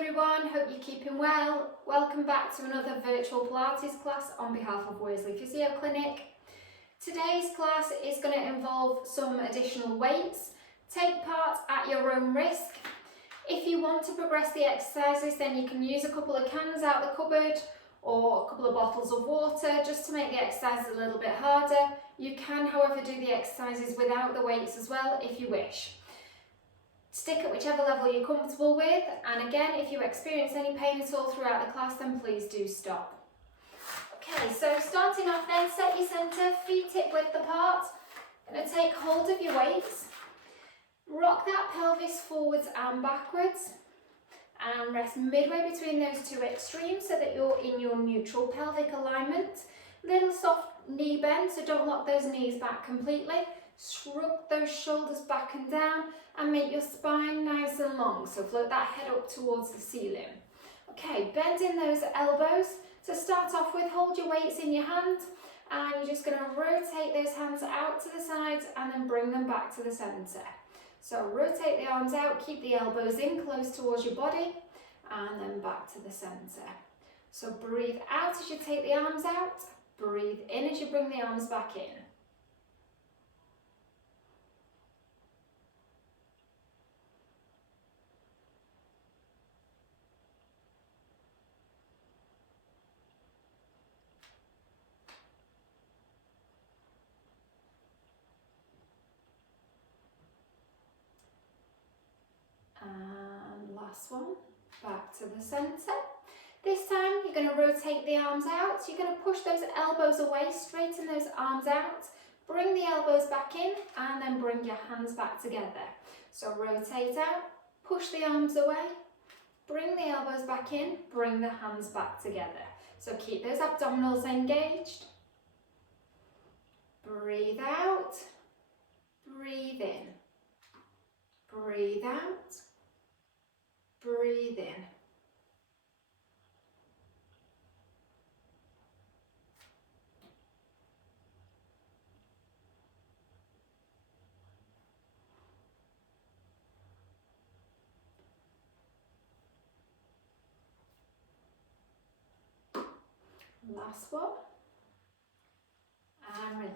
everyone, hope you're keeping well. Welcome back to another virtual Pilates class on behalf of Worsley Physio Clinic. Today's class is going to involve some additional weights. Take part at your own risk. If you want to progress the exercises, then you can use a couple of cans out the cupboard or a couple of bottles of water just to make the exercise a little bit harder. You can, however, do the exercises without the weights as well if you wish. Stick at whichever level you're comfortable with, and again, if you experience any pain at all throughout the class, then please do stop. Okay, so starting off then, set your centre, feet hip width apart. Going to take hold of your weights, rock that pelvis forwards and backwards, and rest midway between those two extremes so that you're in your neutral pelvic alignment. Little soft knee bend, so don't lock those knees back completely. Shrug those shoulders back and down and make your spine nice and long. So float that head up towards the ceiling. Okay, bend in those elbows. To start off with, hold your weights in your hand and you're just going to rotate those hands out to the sides and then bring them back to the centre. So rotate the arms out, keep the elbows in close towards your body and then back to the centre. So breathe out as you take the arms out, breathe in as you bring the arms back in. And last one, back to the centre. This time you're going to rotate the arms out. You're going to push those elbows away, straighten those arms out, bring the elbows back in and then bring your hands back together. So rotate out, push the arms away, bring the elbows back in, bring the hands back together. So keep those abdominals engaged. Breathe out, breathe in, breathe out, breathe in. Last one. And relax.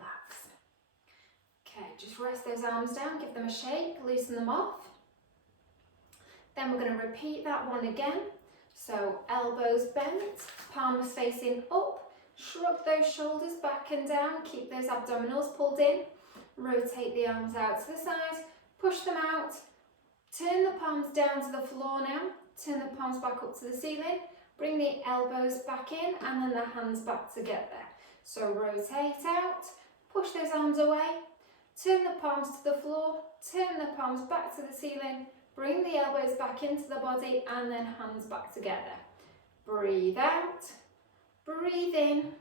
Okay, just rest those arms down, give them a shake, loosen them off. Then we're going to repeat that one again. So elbows bent, palms facing up, shrug those shoulders back and down, keep those abdominals pulled in, rotate the arms out to the side, push them out, turn the palms down to the floor now, turn the palms back up to the ceiling, bring the elbows back in and then the hands back together. So rotate out, push those arms away, turn the palms to the floor, turn the palms back to the ceiling, bring the elbows back into the body and then hands back together. Breathe out, breathe in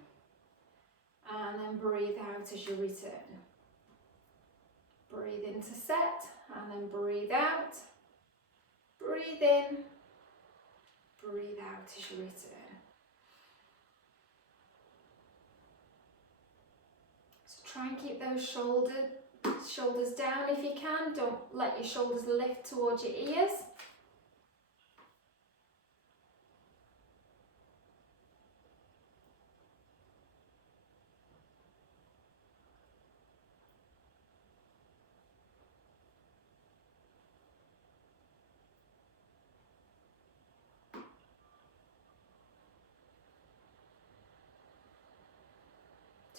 and then breathe out as you return. Breathe in to set and then breathe out, breathe in, breathe out as you return. So try and keep those shoulders down if you can. Don't let your shoulders lift towards your ears.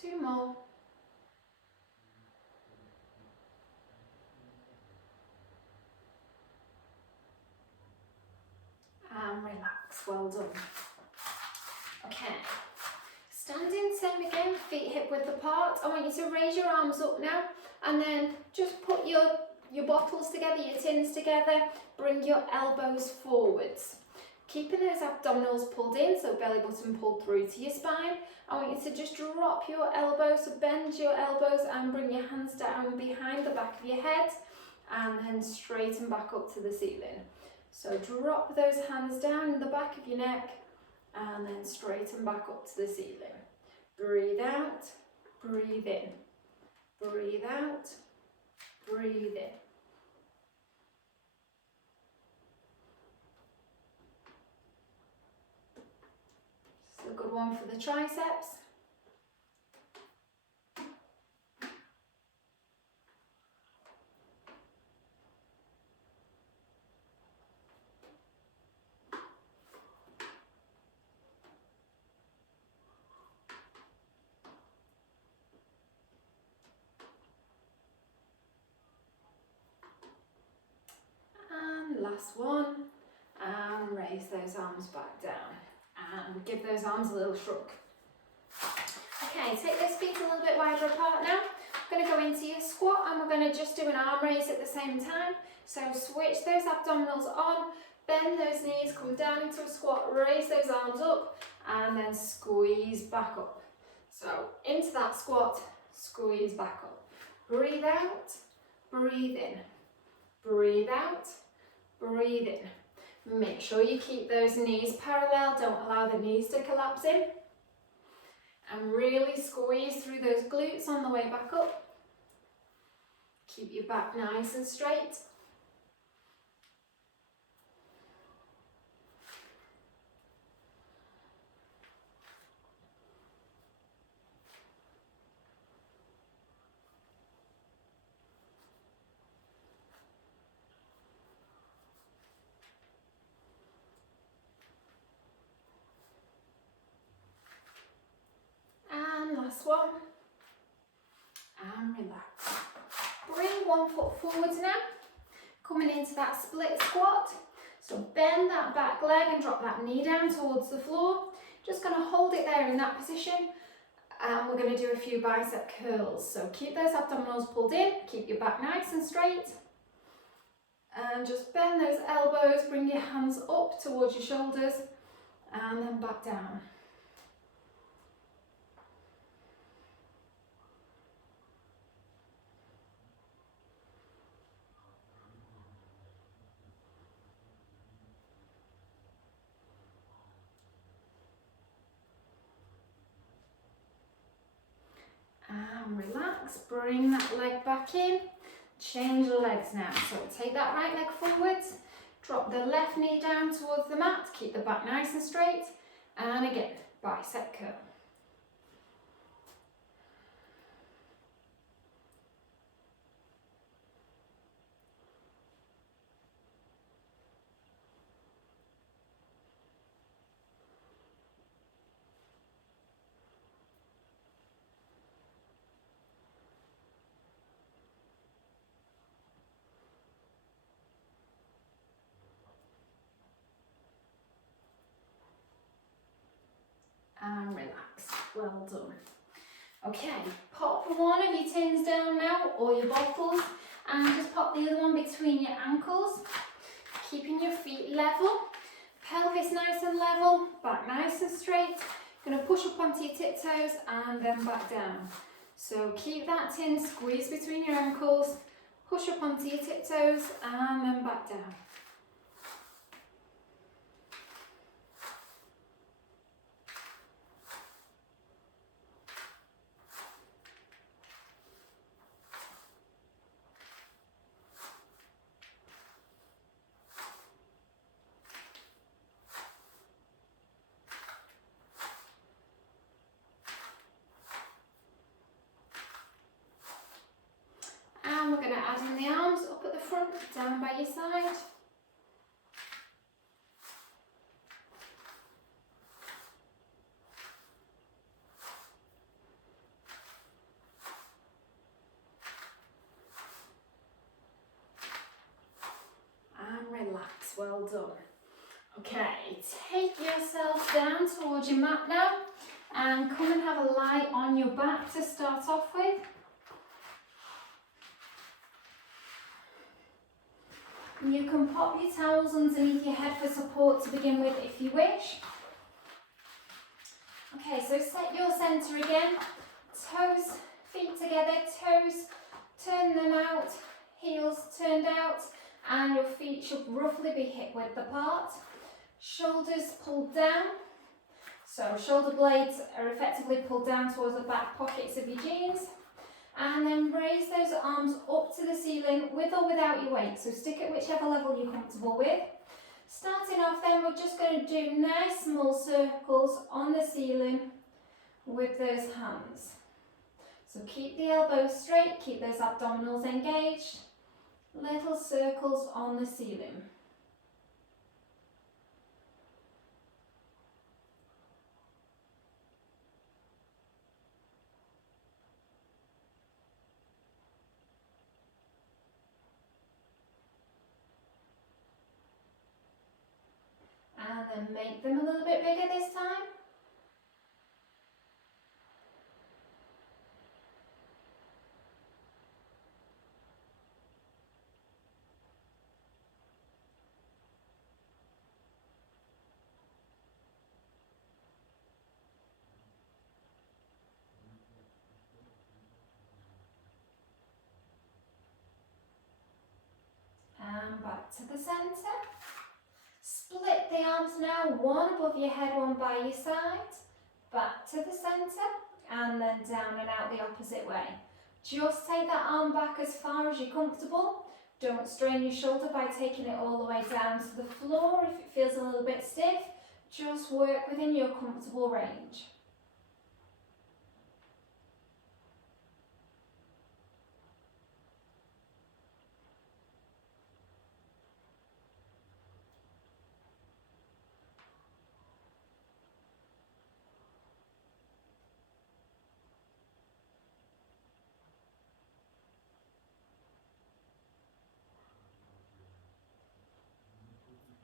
Two more. And relax, well done. Okay, standing same again, feet hip width apart. I want you to raise your arms up now and then just put your bottles together, your tins together, bring your elbows forwards. Keeping those abdominals pulled in, so belly button pulled through to your spine. I want you to just drop your elbows, so bend your elbows and bring your hands down behind the back of your head and then straighten back up to the ceiling. So drop those hands down in the back of your neck and then straighten back up to the ceiling. Breathe out, breathe in, breathe out, breathe in. good one for the triceps. And last one, and raise those arms back down and give those arms a little shrug. Okay, take those feet a little bit wider apart now. We're going to go into your squat and we're going to just do an arm raise at the same time. So switch those abdominals on, bend those knees, come down into a squat, raise those arms up and then squeeze back up. So into that squat, squeeze back up. Breathe out, breathe in. Breathe out, breathe in. Make sure you keep those knees parallel, don't allow the knees to collapse in. And really squeeze through those glutes on the way back up. Keep your back nice and straight. Last one, and relax. Bring one foot forwards now, coming into that split squat. So bend that back leg and drop that knee down towards the floor. Just going to hold it there in that position, and we're going to do a few bicep curls. So keep those abdominals pulled in, keep your back nice and straight, and just bend those elbows, bring your hands up towards your shoulders, and then back down. And relax, bring that leg back in, change the legs now. So take that right leg forwards, drop the left knee down towards the mat, keep the back nice and straight, and again, bicep curl. And relax, well done. Okay, pop one of your tins down now, or your bottles, and just pop the other one between your ankles, keeping your feet level, pelvis nice and level, back nice and straight. You're going to push up onto your tiptoes and then back down. So keep that tin squeezed between your ankles, push up onto your tiptoes and then back down. And we're going to add in the arms up at the front, down by your side. And relax, well done. Okay, take yourself down towards your mat now and come and have a lie on your back to start off with. You can pop your towels underneath your head for support to begin with if you wish. Okay, so set your centre again, toes, feet together, toes, turn them out, heels turned out, and your feet should roughly be hip width apart. Shoulders pulled down, so shoulder blades are effectively pulled down towards the back pockets of your jeans. And then raise those arms up to the ceiling with or without your weight, so stick at whichever level you're comfortable with. Starting off then, we're just going to do nice small circles on the ceiling with those hands. So keep the elbows straight, keep those abdominals engaged. Little circles on the ceiling. And then make them a little bit bigger this time. And back to the centre. Split the arms now, one above your head, one by your side. Back to the centre and then down and out the opposite way. Just take that arm back as far as you're comfortable. Don't strain your shoulder by taking it all the way down to the floor if it feels a little bit stiff. Just work within your comfortable range.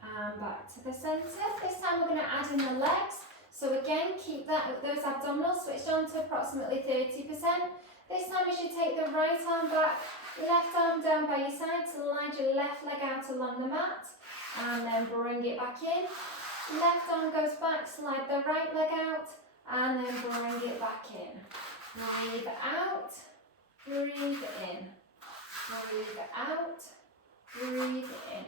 And back to the centre. This time we're going to add in the legs. So again, keep those abdominals switched on to approximately 30%. This time as you take the right arm back, left arm down by your side, slide your left leg out along the mat and then bring it back in. Left arm goes back, slide the right leg out and then bring it back in. Breathe out, breathe in, breathe out, breathe in.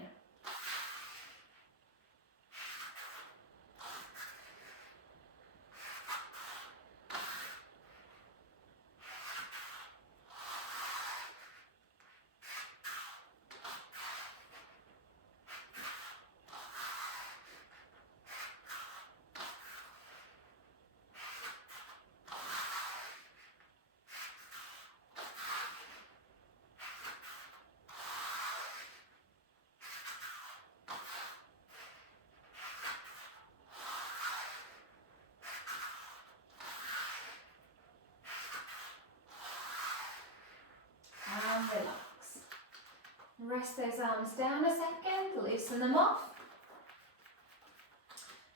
Relax. Rest those arms down a second, loosen them off.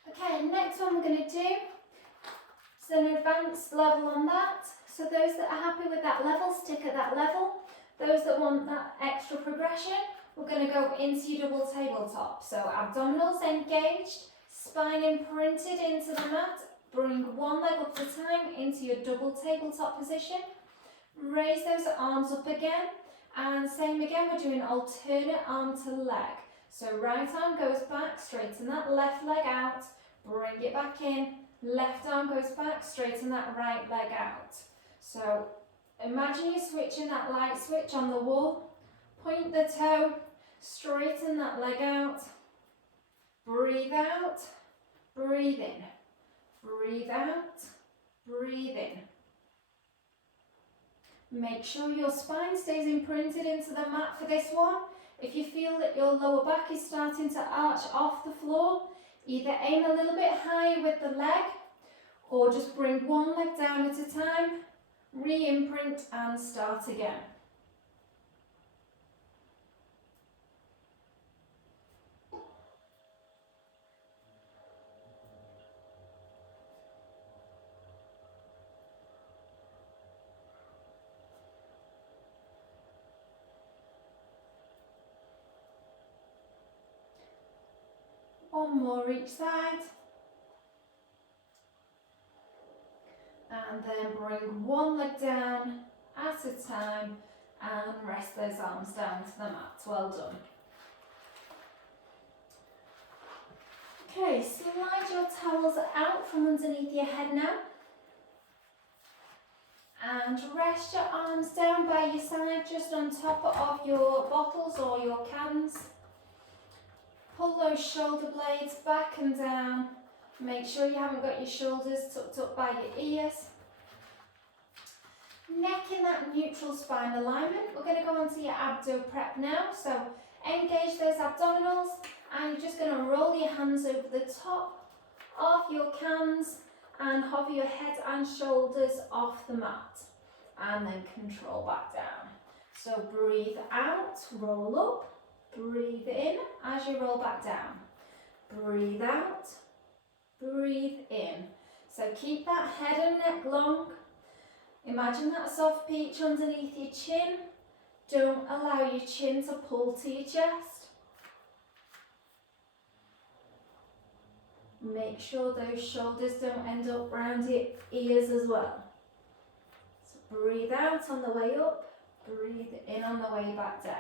Okay, next one we're going to do is an advanced level on that. So those that are happy with that level, stick at that level. Those that want that extra progression, we're going to go into your double tabletop. So abdominals engaged, spine imprinted into the mat. Bring one leg up at a time into your double tabletop position. Raise those arms up again. And same again, we're doing alternate arm to leg. So right arm goes back, straighten that left leg out, bring it back in. Left arm goes back, straighten that right leg out. So imagine you're switching that light switch on the wall. Point the toe, straighten that leg out. Breathe out, breathe in. Breathe out, breathe in. Make sure your spine stays imprinted into the mat for this one. If you feel that your lower back is starting to arch off the floor, either aim a little bit higher with the leg or just bring one leg down at a time, re-imprint and start again. One more each side. And then bring one leg down at a time and rest those arms down to the mat. Well done. Okay, slide your towels out from underneath your head now. And rest your arms down by your side, just on top of your bottles or your cans. Pull pull those shoulder blades back and down. Make sure you haven't got your shoulders tucked up by your ears. Neck in that neutral spine alignment. We're going to go on to your abdo prep now. So engage those abdominals and you're just going to roll your hands over the top of your cans and hover your head and shoulders off the mat. And then control back down. So breathe out, roll up. Breathe in as you roll back down. Breathe out, breathe in. So keep that head and neck long. Imagine that soft peach underneath your chin. Don't allow your chin to pull to your chest. Make sure those shoulders don't end up around your ears as well. So breathe out on the way up, breathe in on the way back down.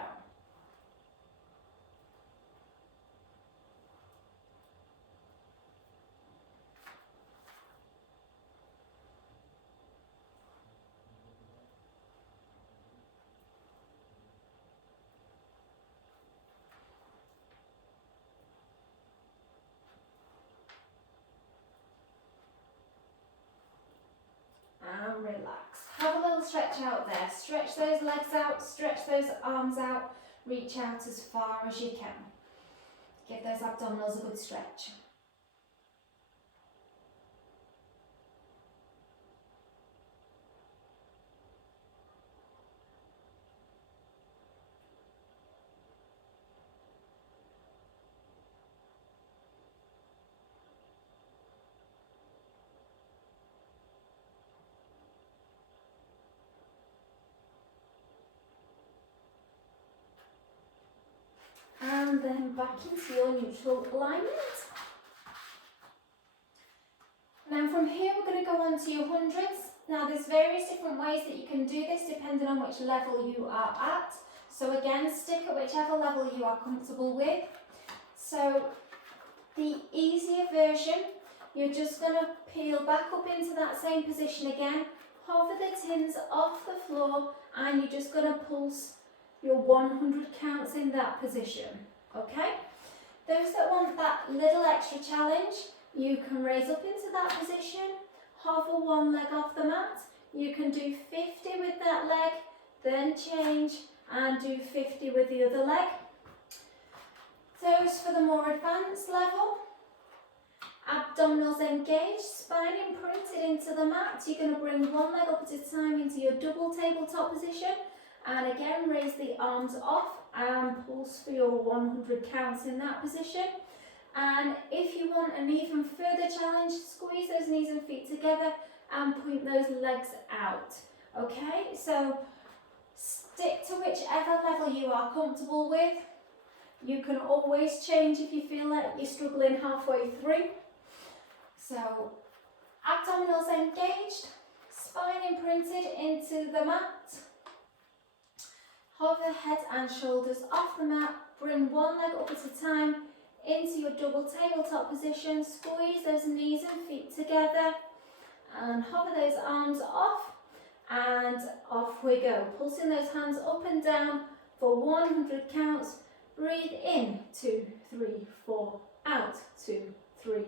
And relax. Have a little stretch out there. Stretch those legs out, stretch those arms out, reach out as far as you can. Give those abdominals a good stretch. And then back into your neutral alignment. Now from here we're going to go on to your hundreds. Now there's various different ways that you can do this depending on which level you are at. So again, stick at whichever level you are comfortable with. So the easier version, you're just going to peel back up into that same position again, hover the tins off the floor and you're just going to pulse your 100 counts in that position, okay? Those that want that little extra challenge, you can raise up into that position, hover one leg off the mat. You can do 50 with that leg, then change and do 50 with the other leg. Those for the more advanced level, abdominals engaged, spine imprinted into the mat. You're going to bring one leg up at a time into your double tabletop position. And again, raise the arms off and pulse for your 100 counts in that position. And if you want an even further challenge, squeeze those knees and feet together and point those legs out. Okay, so stick to whichever level you are comfortable with. You can always change if you feel like you're struggling halfway through. So, abdominals engaged, spine imprinted into the mat. Hover head and shoulders off the mat, bring one leg up at a time into your double tabletop position, squeeze those knees and feet together and hover those arms off and off we go. Pulsing those hands up and down for 100 counts. Breathe in, 2, 3, 4, out, 2, 3,